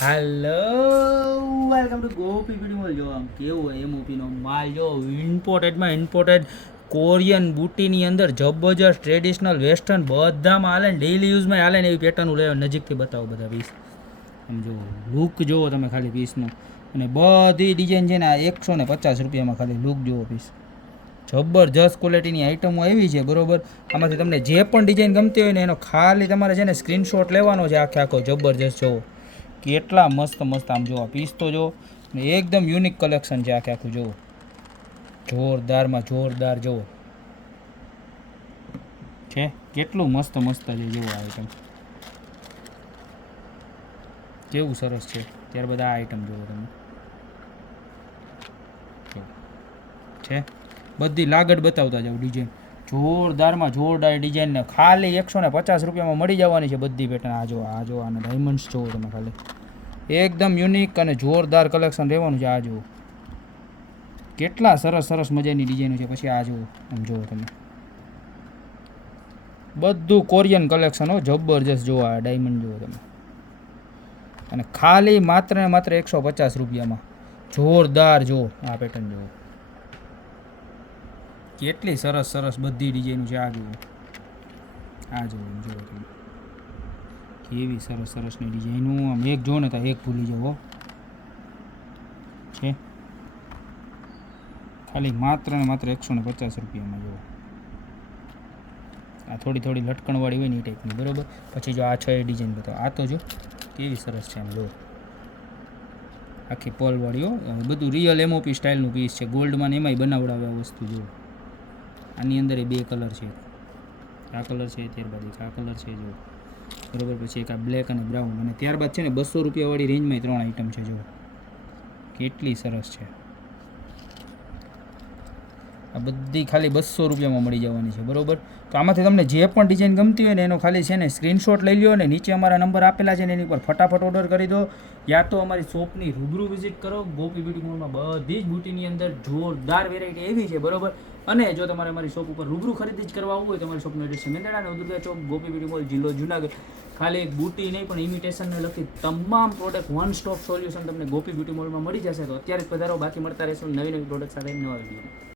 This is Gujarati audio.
Hello, welcome to Gopi beauty mall. જો આમ કેવું હોય એમઓપીનો માલ, જો ઇમ્પોર્ટેડ કોરિયન બુટીની અંદર જબરજસ્ત ટ્રેડિશનલ વેસ્ટર્ન બધામાં હાલે ને, ડેઇલી યુઝમાં હાલે ને એવી પેટર્ન લેવા નજીકથી બતાવો બધા પીસ. આમ જુઓ લુક જુઓ તમે ખાલી પીસનો, અને બધી ડિઝાઇન છે ને આ 150 રૂપિયામાં ખાલી લુક જુઓ પીસ. જબરજસ્ત ક્વોલિટીની આઇટમો આવી છે, બરોબર. આમાંથી તમને જે પણ ડિઝાઇન ગમતી હોય ને એનો ખાલી તમારે છે ને સ્ક્રીનશોટ લેવાનો છે. આખો જબરજસ્ત જુઓ કેટલા મસ્ત મસ્ત. આમ જુઓ પીસ તો જુઓ, ને એકદમ યુનિક કલેક્શન છે આખું જુઓ, જોરદારમાં જોરદાર જુઓ છે. કેટલું મસ્ત મસ્ત છે જુઓ આઈટમ, કેવું સરસ છે. ત્યારબાદ આ આઈટમ જુઓ તમે, છે બધી લાગડ બતાવતા જાવ ડિઝાઇન, જોરદારમાં જોરદાર ડિઝાઇન ને ખાલી 150 રૂપિયામાં મળી જવાની છે બધી પેટર્ન. આ જો આને ડાયમંડ્સ જુઓ તમે ખાલી, એકદમ યુનિક અને જોરદાર કલેક્શન રહેવાનું છે. આ જુઓ કેટલા સરસ સરસ મજાની ડિઝાઇનો છે. પછી આ જુઓ, આમ જુઓ તમે બધું કોરિયન કલેક્શન હો, જબરજસ્ત. જુઓ આ ડાયમંડ જુઓ તમે, અને ખાલી માત્ર ને માત્ર 150 રૂપિયામાં જોરદાર. જુઓ આ પેટર્ન જુઓ કેટલી સરસ સરસ બધી ડિઝાઇનો છે. આ જુઓ, આ જુઓ તમે કેવી સરસ સરસની ડિઝાઇનો. આમ એક જો ને તો એક ભૂલી જાઓ છે. ખાલી માત્ર ને માત્ર 150 રૂપિયામાં. જુઓ આ થોડી લટકણવાળી હોય ને એ ટાઈપની, બરાબર. પછી જો આ 6 ડિઝાઇન બતાવો, આ તો જો કેવી સરસ છે. આમ જો આખી પલવાળી હો, બધું રિયલ એમઓપી સ્ટાઇલનું પીસ છે. ગોલ્ડમાં ને એમાંય બનાવડાવે આ વસ્તુ. જુઓ આની અંદર એ 2 કલર છે, આ કલર છે, ત્યારબાદ એક આ કલર છે જો, બરાબર. પછી એક આ બ્લેક અને બ્રાઉન, અને ત્યારબાદ છે ને 200 રૂપિયાવાળી રેન્જમાં 3 આઈટમ છે. જો કેટલી સરસ છે. આ બધી ખાલી 200 રૂપિયામાં મળી જવાની છે, બરાબર. તો આમાંથી તમને જે પણ ડિઝાઇન ગમતી હોય ને એનો ખાલી છે ને સ્ક્રીનશોટ લઈ લો, અને નીચે અમારા નંબર આપેલા છે ને એની પર ફટાફટ ઓર્ડર કરી દો, યા તો અમારી શોપની રૂબરૂ વિઝિટ કરો. ગોપી બ્યુટી મોલમાં બધી જ બુટીની અંદર જોરદાર વેરાયટી એવી છે, બરાબર. અને જો તમારે અમારી શોપ ઉપર રૂબરૂ ખરીદી જ કરવા આવવું હોય તો અમારી શોપનો એડ્રેસ છે મેંદરડા અને ઉદુરિયા ચોક, ગોપી બ્યુટી મોલ, જિલ્લો જુનાગઢ. ખાલી એક બુટી નહીં પણ ઇમિટેશનને લગતી તમામ પ્રોડક્ટ વન સ્ટોપ સોલ્યુશન તમને ગોપી બ્યુટી મોલમાં મળી જશે. તો અત્યારે જ પધારો, બાકી મળતા રહેશું નવી પ્રોડક્ટ સાથે નવા વિડીયો.